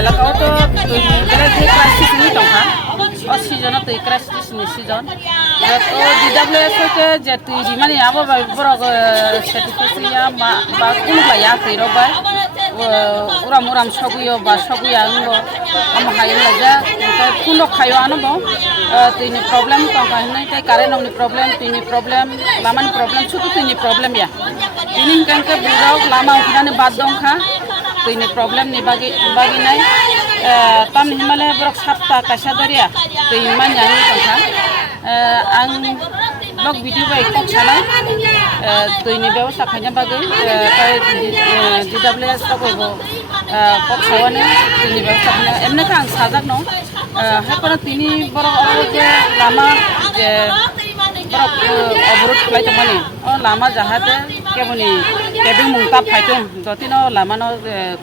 এলাকাও তো ক্রাইসিস নি দংখা ও সিজন তো ক্রাইসিস নি সিজন তো DWS হইতে যে তুই মানে আবো বড় সার্টিফিকেশিয়া বা কোন লায়া তৈরো বাই উরাম উরাম সগুইও বা সগুইয়া আনবো আম হাইন লাগা কোন খাইও আনবো তুইনি প্রবলেম দংখা হইনাই তাই কারেন্টনি প্রবলেম তুইনি প্রবলেম লামানি প্রবলেম শুধু তুইনি প্রবলেম ইয়া তুইনি কাঙ্কে বুঝাও লামা উঠানে বাদ দংখা তুইনি প্রবলেম নি বাগি নাই tam himalaya borok sapta kaisa daria tui man yang tongkha ang blog video bai kok salai tui ni ব্যবস্থা খাইনা bagui tai DWS ko bo kok sawane tui ni ব্যবস্থা খাইনা emne ka ang sajak no haipara tini borok je lama je borok অবরোধ খাইতে মানে ও লামা জাহাতে কেবনি কেবিং মুংতা ফাইতং যতিনো লামানো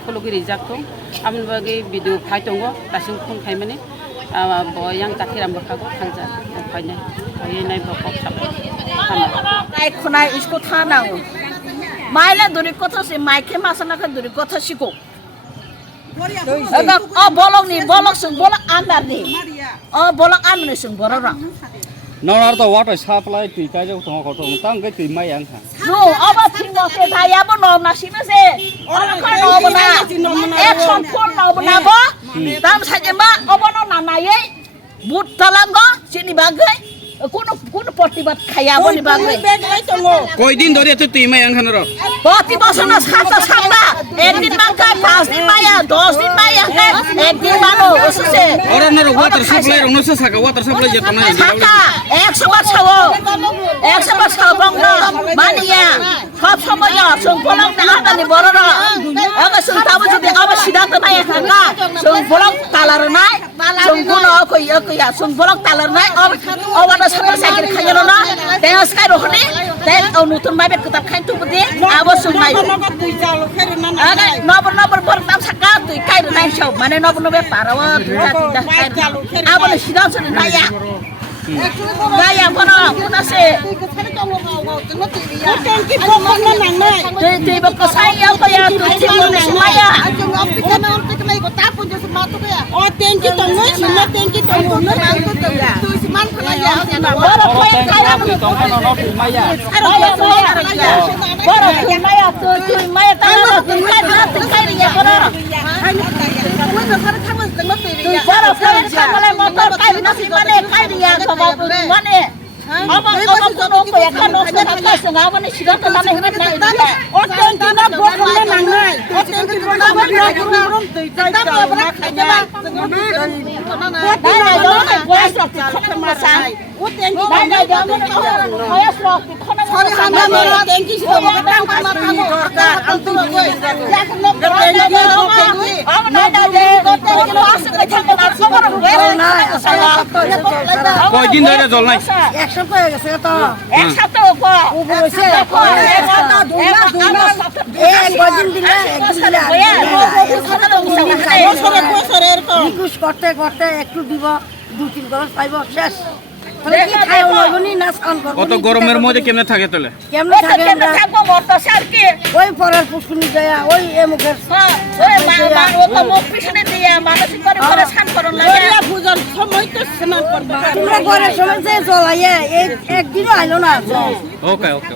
খুলুগিরি জাকতং আমন বাগে video ফাইতংগো দাসিং খুন খাইমানে বয়াং জাকিরাম বখাগো थांजा फाइनाय फाइनाय बकक साबाय नाय खुनाय इसको था नांगो माइला दुरि कथा से माइके मासनाखा दुरि कथा सिको अ बलकनि बलक जों बलक आन्दारनि अ बलक आमनि जों बररा Nor the water supply to Kajo to Tang get to my uncle. No, our thing was that I have no machine. Action for Nobunabo, Dam Sajama, Obono Nanaye, Butalanga, Sinibaga, Kuno Portibat Kayaboni Bagay. Coidin Doreto to my uncle. Portibasanas Hata Sanda, Edin Banka, Pass in Maya, Dos in Maya, Edin Mano, or another water supply, or no Saka water supply. Exabat Sabonga, Mania, Hop Somaya, some Polong Nahani Borora, Ever some Tabu to the other Sidata Mayaka, some Polong Talarana, some Guno Yokoya, some Polong Talarana, over the Summer Second Kayana, then a sky of honey, then on Newton Mabet could have come to the I was so my number for Tamsaka, the Kairo Night Show, Mane Noble Parawa, I want to sit down to the Naya. Gaya bono, kuna se. Di bako saya ko ya tu timun semaya. Oh, thank you to much, not thank you to much. Tu seman pun aja. Boro kaya kaya. Boro maya tu maya tanah tu kaya dia boro. Boro kaya kaya motor kaya nasi mana kaya dia. Mana? Apa kuno kaya kan nasi apa sengaja mana siapa tu mana hidup naik dia. Orang kita buat mana nangai. Orang kita buat mana nangai. Kita buat mana kerja. Dah dah dah. Buat seperti kau masang. Dah dah dah. Buat seperti kau masang. Sorry, hamba thank you semua. Kita sama kamu. Antum gue. Jangan nak berani. Dah dah dah. Pasang kerja dengan semua orang. Coidin Doria Zolnai. Action করে গেছে তো একসাথে উপো উপরেছে একদিন দিলে request করতে করতে একটু দিব 2-3 গলাস পাইব শেষ কত গরমের মধ্যে কেমনে থাকে তোলে কেমনে থাকে থাকবো মরতো সারকে ওই পরের পুষ্কুনি যায় ওই এমুখের ওই মা ও তো মুখ পিছনে দিয়ে মানসিক করে করে শান করন লাগে পূজার সময় তো স্নান করবে তোমরা ঘরের সময় যে জ্বলাইয়া এই একদিনও আইলো না ওকে ওকে